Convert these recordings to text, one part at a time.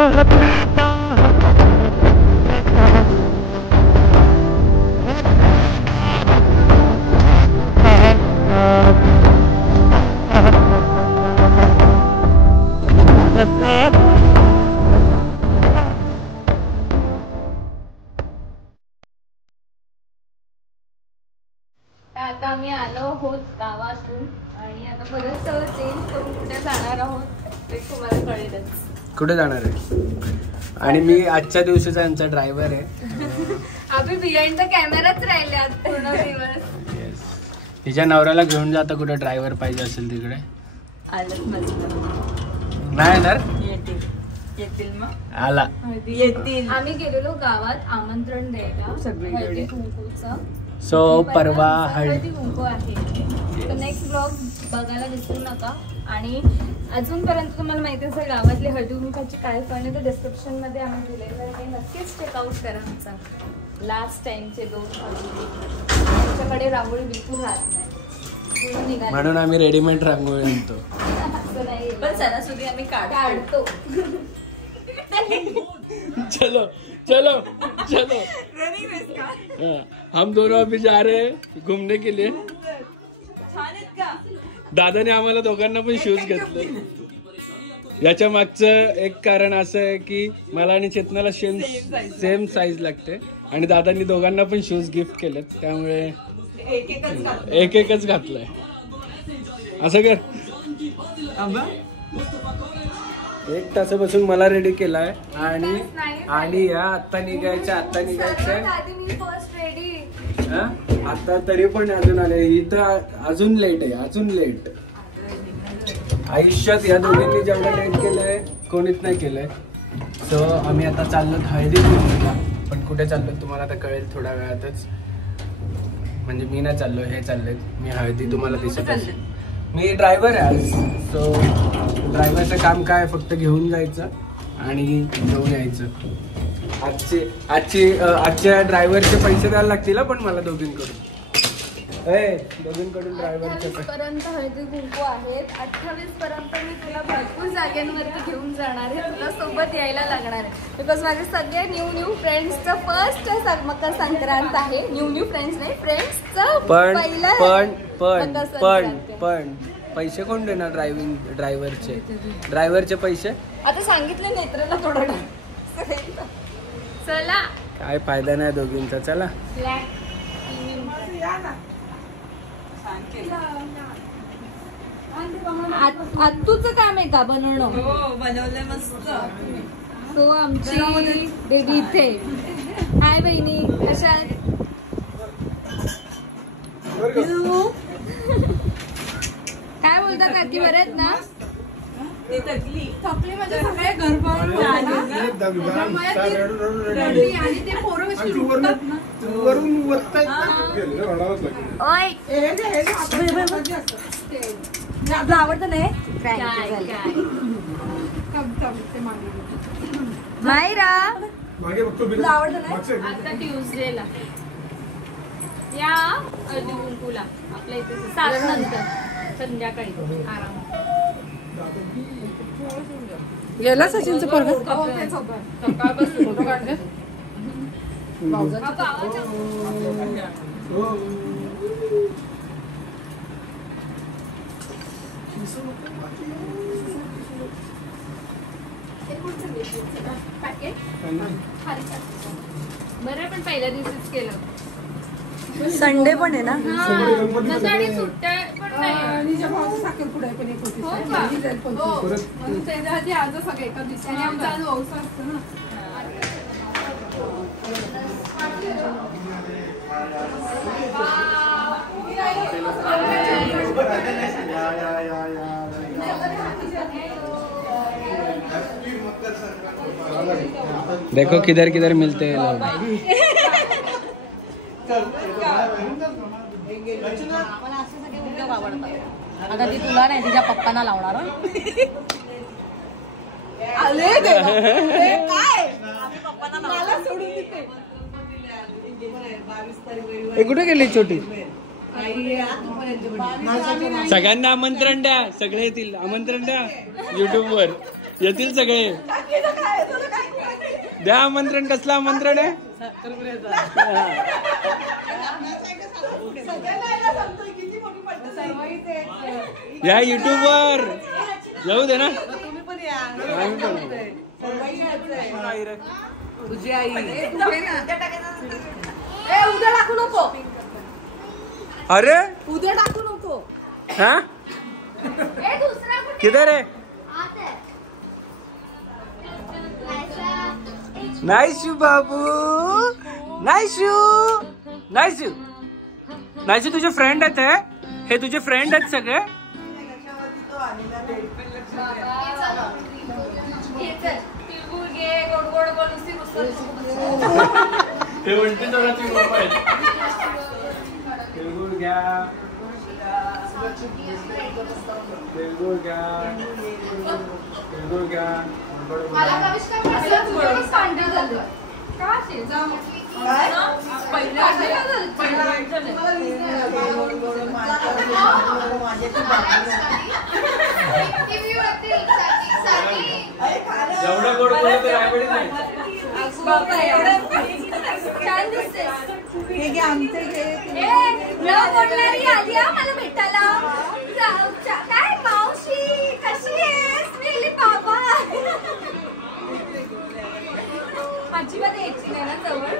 आता आम्ही आलो आहोत गावातून आणि आता परत सगळं चेंज करून कुठे जाणार आहोत ते तुम्हाला कळेलच. कुठे जाणार आहे? आणि मी आजच्या दिवशीचा आमचा ड्रायव्हर आहे. आम्ही बिहाइंड द कॅमेराच राहिले आज पूर्ण दिवस. येस. तिच्या नवऱ्याला घेऊन जाता कुठे ड्रायव्हर पाहिजे असेल तिकडे. आलंच मस्त. नाही येणार? येतील मग आला येतील. आम्ही गेलेलो गावात आमंत्रण द्यायला सगळीकडे कुंकूचं. सो परवा हळदी कुंकू आहे. तर नेक्स्ट ब्लॉग बघायला विसरू नका. आणि अजूनपर्यंत तुम्हाला माहिती असेल गावातली हळदी कुंकाची काय फळ आहे तर डिस्क्रिप्शन मध्ये आम्ही दिलेलं आहे. नक्कीच चेकआउट करा. आमचा लास्ट टाइमचे 2 हळदी. आमच्याकडे रांगोळी बिलकुल राहत नाही म्हणून आम्ही रेडीमेड रांगोळी आणतो. असं नाही पण सणासुदी आम्ही काढतो. चलो चलो चलो हम दोनों अभी जा रहे हैं घूमने के लिए. दादाने आम्हाला दोघांना पण शूज घेतले. याच्या मागचं एक कारण असं आहे की मला आणि चेतनाला सेम साईज लागते आणि दादांनी दोघांना पण शूज गिफ्ट केलेत त्यामुळे एक एकच घातलंय. असं कर. 1 तासापासून मला रेडी केलाय आणि या आत्ता निघायचं. आता तरी पण अजून आले इथं. अजून लेट आहे. अजून लेट. आयुष्यात या दोघांनी जेवढं लेट केलंय कोणीच नाही केलंय. सो आम्ही आता चाललो हळदी कुंकूला. पण कुठे चाललो तुम्हाला आता कळेल थोड्या वेळातच. म्हणजे मी नाही चाललो हे चाललेत. मी हळदी तुम्हाला दिसत असेल. मी ड्रायव्हर आहे आज. सो ड्रायव्हरचं काम काय फक्त घेऊन जायचं आणि घेऊन यायचं. आजच्या ड्रायव्हरचे पैसे द्यायला लागतील पण मला दोघींकडून ड्रायव्हरचे पर्यंत हळदी कुंकू आहेत. 28 पर्यंत मी तुला भरपूर जागांवरती घेऊन जाणार आहे. तुला सोबत यायला लागणार आहे बिकॉज माझे सगळे न्यू फ्रेंड्सचं फर्स्ट मकर संक्रांत आहे. न्यू फ्रेंड्स नाही फ्रेंड्सचं पण पैसे कोण देणार? ड्रायव्हरचे पैसे आता सांगितले नेत्राला थोडं. चला काय फायदा नाही दोघींचा. चला आत्तूचं काम आहे का बनवणं? हो बनवलंय मस्त. सो आमची बेबी इथे. हाय बहिणी कशा आहेत? काय बोलता काकी बरे आहेत ना? थकली म्हणजे सगळे गरबड आणि ते पोरं कशी रुळतात ना. आपलं आवडतं नाही मायरा आवडतं नाही. आता ट्यूजडेला या हळदी कुंकूला आपल्या इथे 7 नंतर संध्याकाळी आराम. गेला सचिनचं पोरगं. बरं पण पहिल्या दिवशीच केलं. संडे पण आहे ना. सुट्ट्या पण नाही. साखरपुडा पण एक होती. आज सगळे एका दिवशी आमचा आज व्यवसाय असतो ना. देखो किधर किधर मिलते हैं लोग. आता ती तुला नाही तिच्या पप्पांना लावणार. कुठे गेली छोटी? सगळ्यांना आमंत्रण द्या. सगळे येतील. आमंत्रण द्या. YouTube वर येतील सगळे. द्या आमंत्रण. कसलं आमंत्रण आहे? या युट्यूब वर जाऊ दे ना. तुझी आई उद्या टाकू नको. अरे उद्या टाकू नको. हा किधर है? नाईशू बाबू. नाईशू नाईशू नाईशू तुझे फ्रेंड आहेत हे तुझे फ्रेंड आहेत सगळे. एवढं गोड मला भेटायला. काय मावशी कशी आहेस? मी बाबा अजिबात यायची नाही ना जवळ.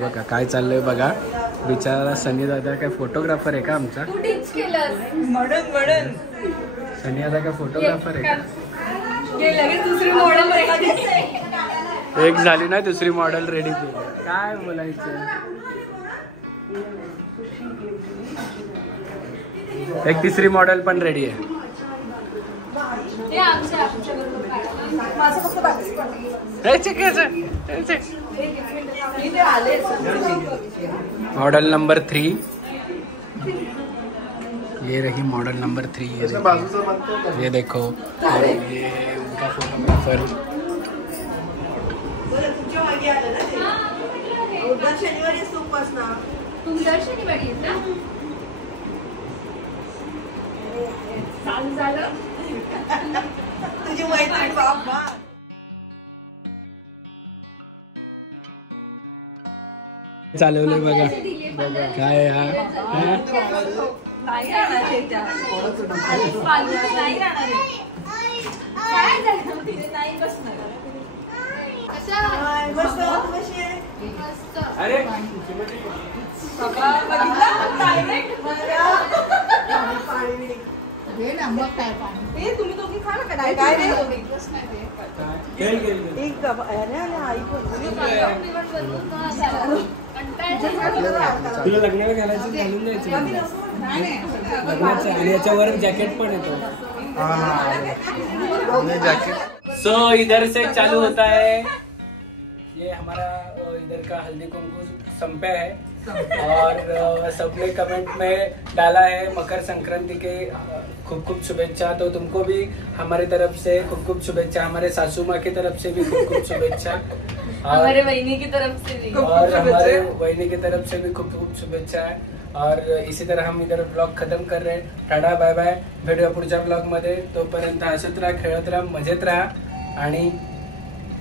बघा काय चाललंय बघा. बिचारा सनी दादा काय फोटोग्राफर आहे का आमचा? तू टीच केलंस. मडन सनी दादा काय फोटोग्राफर आहे का? लगेच दुसरी मॉडेल एक झाली ना दुसरी मॉडेल रेडी केली. काय बोलायचं. एक तिसरी मॉडेल पण रेडी आहे. Model number 3. ये रही मॉडल नंबर 3. ये देखो ये है उनका फोटोग्राफर. तुझी मैत्रीण बाबा. चालवलंय बघा. बघा काय हा नाही राहणार त्या नाही राहणार. काय झालं तिथे नाही बसणार. अरे तुम्ही दोघी खा ना. काय काय रे एक आई तुला लग्नाला घालायचं घालून जायचं. लग्नाचं आणि याच्यावर जॅकेट पण येतो. सो इधर से चालू होता है ये हमारा इधर का हल्दी कुमकुम संपे है. और सबने कमेंट में डाला है मकर संक्रांति के खूब खूब शुभेच्छा. तो तुमको भी हमारे तरफ से खूब खूब शुभेच्छा. हमारे सासू माँ की तरफ से भी खूब खूब शुभेच्छा. हमारे वहिनी की तरफ से भी और हमारे वहिनी की तरफ से भी खूब खूब शुभेच्छा है. और इसी तरह हम इधर ब्लॉग खत्म कर रहे हैं. Tata bye bye. भेटूया पुढच्या ब्लॉग मध्ये. तोपर्यंत हसत राहा, खेळत राहा, मजेत राहा आणि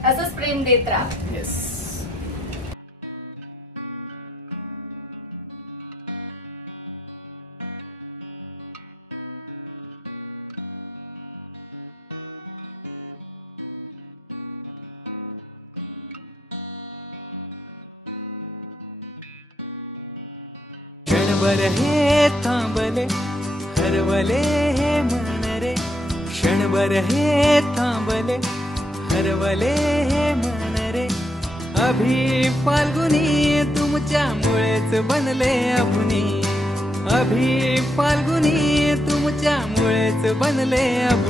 असंच प्रेम देत राहा. येस. क्षणभर हे थांबले हरवले हे मन रे. क्षणभर हे थांबले हरवले हे मन रे. अभि फाल्गुनी तुमच्यामुळेच बनले अभुनी. अभि फाल्गुनी तुमच्यामुळेच बनले अभुनी.